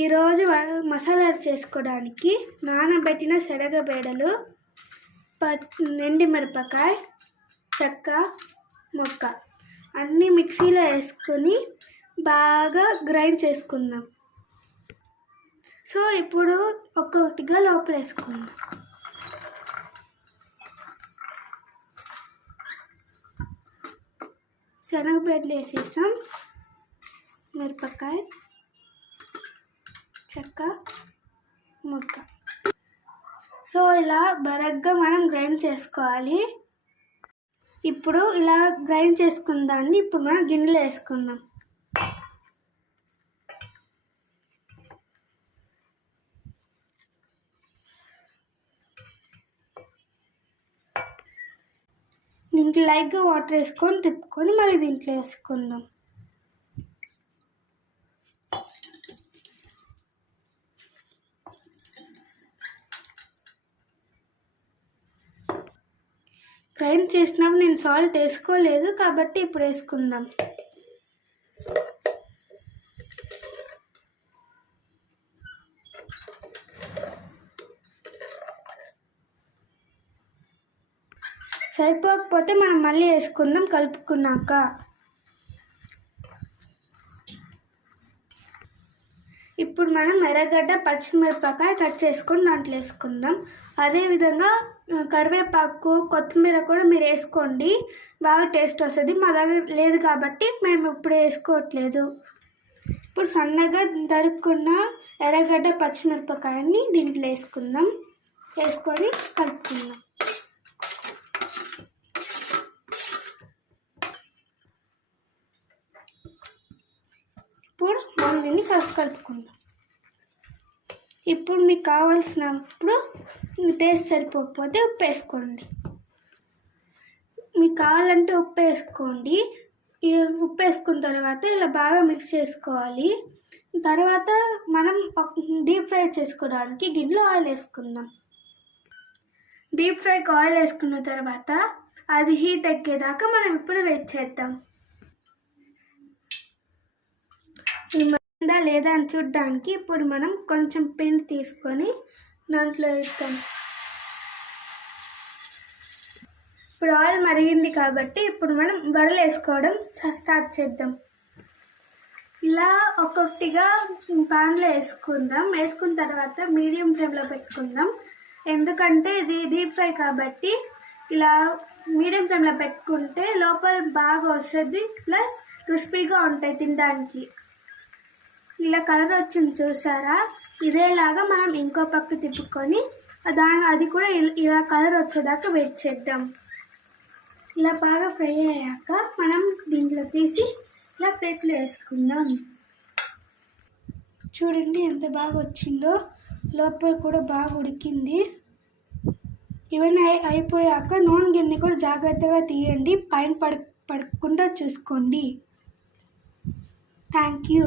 ఈరోజు మసాలా చేసుకోవడానికి నానబెట్టిన శనగబేడలు, ఎండుమిరపకాయ, చెక్క మొక్క అన్నీ మిక్సీలో వేసుకొని బాగా గ్రైండ్ చేసుకుందాం. సో ఇప్పుడు ఒక్కొక్కటిగా లోపల వేసుకుందాం. శనగబేడలు వేసేసాం, మిరపకాయ, చెక్క ముక్క. సో ఇలా బరగ్గా మనం గ్రైండ్ చేసుకోవాలి. ఇప్పుడు ఇలా గ్రైండ్ చేసుకుందాన్ని ఇప్పుడు మనం గిన్నెలో వేసుకుందాం. దీంట్లో లైట్గా వాటర్ వేసుకొని తిప్పుకొని మళ్ళీ దీంట్లో వేసుకుందాం. గ్రైండ్ చేసినప్పుడు నేను సాల్ట్ వేసుకోలేదు కాబట్టి ఇప్పుడు వేసుకుందాం. సరిపోకపోతే మనం మళ్ళీ వేసుకుందాం కలుపుకున్నాక. ఇప్పుడు మనం ఎర్రగడ్డ, పచ్చిమిరపకాయ కట్ చేసుకొని దాంట్లో వేసుకుందాం. అదేవిధంగా కరివేపాకు, కొత్తిమీర కూడా మీరు వేసుకోండి, బాగా టేస్ట్ వస్తుంది. మా దగ్గర లేదు కాబట్టి మేము ఇప్పుడు వేసుకోవట్లేదు. ఇప్పుడు సన్నగా తరుక్కున్న ఎర్రగడ్డ, పచ్చిమిరపకాయని దీంట్లో వేసుకుందాం. వేసుకొని కలుపుకుందాం. ఇప్పుడు మనం దీన్ని కలుపుకుందాం. ఇప్పుడు మీకు కావాల్సినప్పుడు టేస్ట్ సరిపోకపోతే ఉప్పు వేసుకోండి. మీకు కావాలంటే ఉప్పు వేసుకోండి. ఉప్పు వేసుకున్న తర్వాత ఇలా బాగా మిక్స్ చేసుకోవాలి. తర్వాత మనం డీప్ ఫ్రై చేసుకోవడానికి గిన్నెలో ఆయిల్ వేసుకుందాం. డీప్ ఫ్రైకి ఆయిల్ వేసుకున్న తర్వాత అది హీట్ ఎక్కేదాకా మనం ఇప్పుడు వెయిట్ చేద్దాం. లేదా అని చూడడానికి ఇప్పుడు మనం కొంచెం పిండి తీసుకొని దాంట్లో వేస్తాం. ఇప్పుడు ఆయిల్ మరిగింది కాబట్టి ఇప్పుడు మనం వడలు వేసుకోవడం స్టార్ట్ చేద్దాం. ఇలా ఒక్కొక్కటిగా ప్యాన్లో వేసుకుందాం. వేసుకున్న తర్వాత మీడియం ఫ్లేమ్లో పెట్టుకుందాం. ఎందుకంటే ఇది డీప్ ఫ్రై కాబట్టి ఇలా మీడియం ఫ్లేమ్లో పెట్టుకుంటే లోపల బాగా వస్తుంది, ప్లస్ క్రిస్పీగా ఉంటాయి తినడానికి. ఇలా కలర్ వచ్చింది చూసారా? ఇదేలాగా మనం ఇంకో పక్క తిప్పుకొని అది కూడా ఇలా కలర్ వచ్చేదాకా వెయిట్ చేద్దాం. ఇలా బాగా ఫ్రై అయ్యాక మనం దీంట్లో తీసి ఇలా ప్లేట్లో వేసుకుందాం. చూడండి ఎంత బాగా వచ్చిందో, లోపల కూడా బాగా ఉడికింది. ఇవన్నీ అయిపోయాక నూనె గిన్నె కూడా జాగ్రత్తగా తీయండి, పైన పడకుండా చూసుకోండి. Thank you.